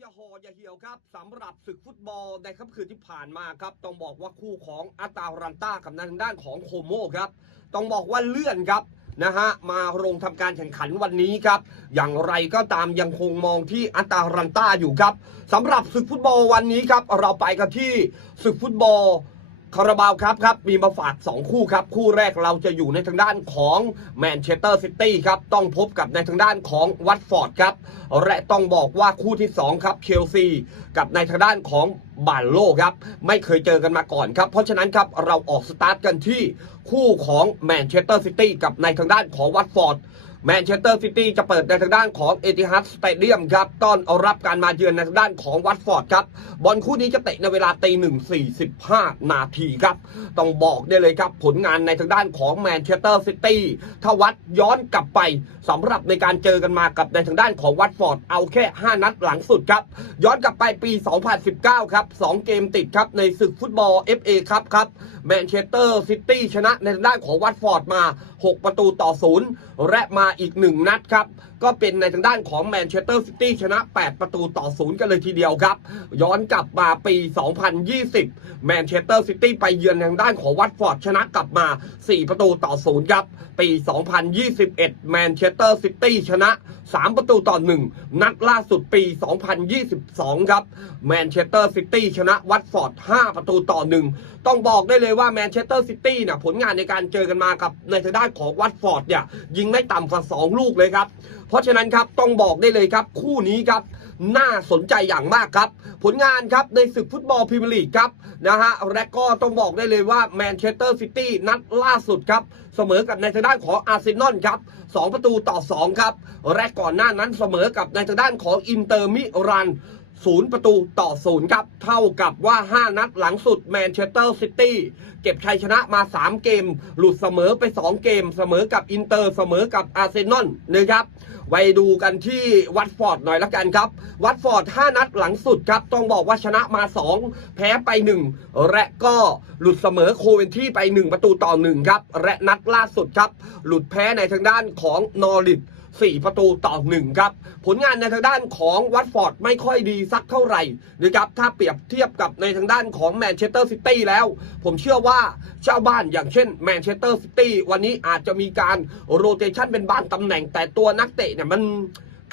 อย่าห่ออย่าเหี่ยวครับสำหรับศึกฟุตบอลในค่ำคืนที่ผ่านมาครับ ต้องบอกว่าคู่ของอาตารันต้ากับทางด้านของโคโมครับ ต้องบอกว่าเลื่อนครับนะฮะมาลงทำการแข่งขันวันนี้ครับ อย่างไรก็ตามยังคงมองที่อาตารันต้าอยู่ครับสำหรับศึกฟุตบอลวันนี้ครับ เราไปกันที่ศึกฟุตบอล คาราบาวครับครับมีมาฝาก 2 คู่ครับ คู่แรกเราจะอยู่ในทางด้านของแมนเชสเตอร์ซิตี้ครับ ต้องพบกับในทางด้านของวัตฟอร์ดครับ และต้องบอกว่าคู่ที่ 2 ครับเชลซีกับในทางด้านของบานโลครับ ไม่เคยเจอกันมาก่อนครับ เพราะฉะนั้นครับเราออกสตาร์ทกันที่คู่ของแมนเชสเตอร์ซิตี้กับในทางด้านของวัตฟอร์ด แมนเชสเตอร์ซิตี้จะเปิดในทางด้านของเอติฮัดสเตเดียมครับต้อนรับการมาเยือนในทางด้านของวัตฟอร์ดครับบอลคู่นี้จะเตะในเวลาตีหนึ่งสี่สิบห้านาทีครับต้องบอกได้เลยครับ ผลงานในทางด้านของแมนเชสเตอร์ซิตี้ถ้าวัดย้อนกลับไปสำหรับในการเจอกันมากับในทางด้านของวัตฟอร์ดเอาแค่ 5 นัดหลังสุดครับ ย้อนกลับไปปี 2019 ครับ 2 เกมติดครับ ในศึกฟุตบอล FA ครับครับแมนเชสเตอร์ซิตี้ชนะในทางด้านของวัตฟอร์ดมา 6 ประตูต่อศูนย์และมาอีก 1 นัดครับ ก็เป็นในทางด้านของแมนเชสเตอร์ซิตี้ชนะ 8 ประตูต่อศูนย์กันเลยทีเดียวครับ ย้อนกลับมาปี 2020 แมนเชสเตอร์ซิตี้ไปเยือนทางด้านของวัตฟอร์ดชนะกลับมา 4 ประตูต่อศูนย์ครับ ปี 2021 แมนเชสเตอร์ซิตี้ชนะ 3 ประตูต่อ 1 นัดล่าสุดปี 2022 ครับ แมนเชสเตอร์ซิตี้ชนะวัตฟอร์ด 5 ประตูต่อ 1 ต้องบอกได้เลยว่าแมนเชสเตอร์ซิตี้เนี่ยผลงานในการเจอกันมากับในทางด้านของวัตฟอร์ดเนี่ยยิงไม่ต่ำกว่า2ลูกเลยครับราะฉะนั้นครับต้องบอกได้เลยครับคู่นี้ครับน่าสนใจอย่างมากครับ ผลงานครับในศึกฟุตบอลพรีเมียร์ลีกครับนะฮะและก็ต้องบอกได้เลยว่าแมนเชสเตอร์ซิตี้นัดล่าสุดครับ เสมอกับในทางด้านของอาร์เซนอลครับ2ประตูต่อ 2 ครับ และก่อนหน้านั้นเสมอกับในทางด้านของอินเตอร์มิรันศูนย์ประตูต่อศูนย์ครับ เท่ากับว่า 5 นัดหลังสุดแมนเชสเตอร์ซิตี้เก็บชัยชนะมา 3 เกม หลุดเสมอไป 2 เกม เสมอกับอินเตอร์เสมอกับอาร์เซนอลนะครับ ไปดูกันที่วัตฟอร์ดหน่อยละกันครับ วัตฟอร์ด 5 นัดหลังสุดครับ ต้องบอกว่าชนะมา 2 แพ้ไป 1 และก็หลุดเสมอโคเวนที่ไป 1 ประตูต่อ 1 ครับ และนัดล่าสุดครับ หลุดแพ้ในทางด้านของนอริท 4 ประตูต่อ 1 ครับ ผลงานในทางด้านของวัตฟอร์ดไม่ค่อยดีสักเท่าไหร่นะครับถ้าเปรียบเทียบกับในทางด้านของแมนเชสเตอร์ซิตี้แล้ว ผมเชื่อว่าเจ้าบ้านอย่างเช่นแมนเชสเตอร์ซิตี้วันนี้อาจจะมีการโรเตชันเป็นบ้านตำแหน่งแต่ตัวนักเตะเนี่ยมัน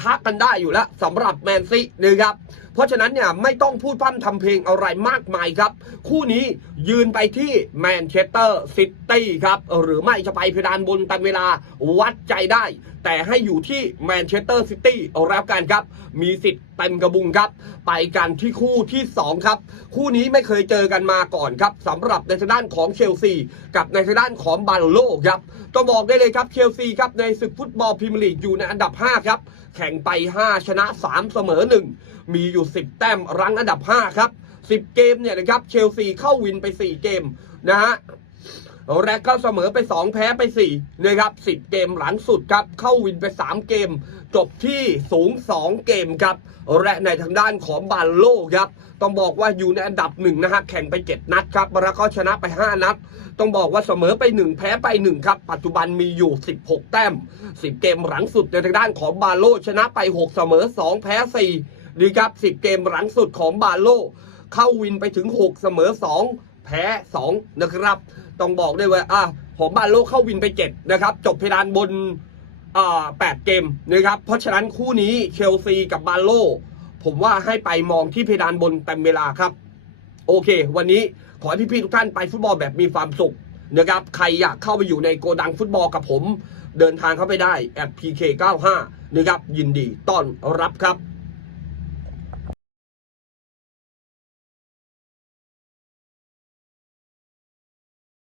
ค้ากันได้อยู่แล้วสำหรับแมนซีนะครับเพราะฉะนั้นเนี่ยไม่ต้องพูดพร่ำทำเพลงอะไรมากมายครับ คู่นี้ยืนไปที่แมนเชสเตอร์ซิตี้ครับ หรือไม่จะไปเพดานบนตามเวลาวัดใจได้ แต่ให้อยู่ที่แมนเชสเตอร์ซิตี้เอาแล้วกันครับ มีสิทธิ์เต็มกระบุงครับ ไปกันที่คู่ที่2ครับ คู่นี้ไม่เคยเจอกันมาก่อนครับสำหรับในทางด้านของเชลซี กับในทางด้านของบาโลครับต้องบอกได้เลยครับเชลซีครับในศึกฟุตบอลพรีเมียร์ลีกอยู่ในอันดับ 5 ครับ แข่งไป 5 ชนะ 3 เสมอ 1 มีอยู่10 แต้มรั้งอันดับ 5 ครับ 10 เกมเนี่ยนะครับเชลซีเข้าวินไป 4 เกมนะฮะและก็เสมอไป 2 แพ้ไป4นะครับ10 เกมหลังสุดครับ เข้าวินไป 3 เกม จบที่สูง 2 เกมครับและในทางด้านของบาโลครับ ต้องบอกว่าอยู่ในอันดับหนึ่งนะฮะแข่งไป 7 นัดครับแล้วก็ชนะไป 5 นัด ต้องบอกว่าเสมอไป 1 แพ้ไป 1 ครับ ปัจจุบันมีอยู่ 16 แต้ม 10 เกมหลังสุดในทางด้านของบาโลชนะไป 6 เสมอ 2 แพ้ 4 ดีครับ 10 เกมหลังสุดของบาโล เข้าวินไปถึง 6 เสมอ 2 แพ้ 2 นะครับ ต้องบอกได้ว่าอะผมบาโลเข้าวินไป 7 นะครับ จบเพดานบนอ่า8เกมนะครับ เพราะฉะนั้นคู่นี้เชลซีกับบาโล ผมว่าให้ไปมองที่เพดานบนเต็มเวลาครับ โอเค วันนี้ขอให้พี่ๆทุกท่านไปฟุตบอลแบบมีความสุขนะครับใครอยากเข้าไปอยู่ในโกดังฟุตบอลกับผม เดินทางเข้าไปได้ at pk95 นะครับยินดีต้อนรับครับ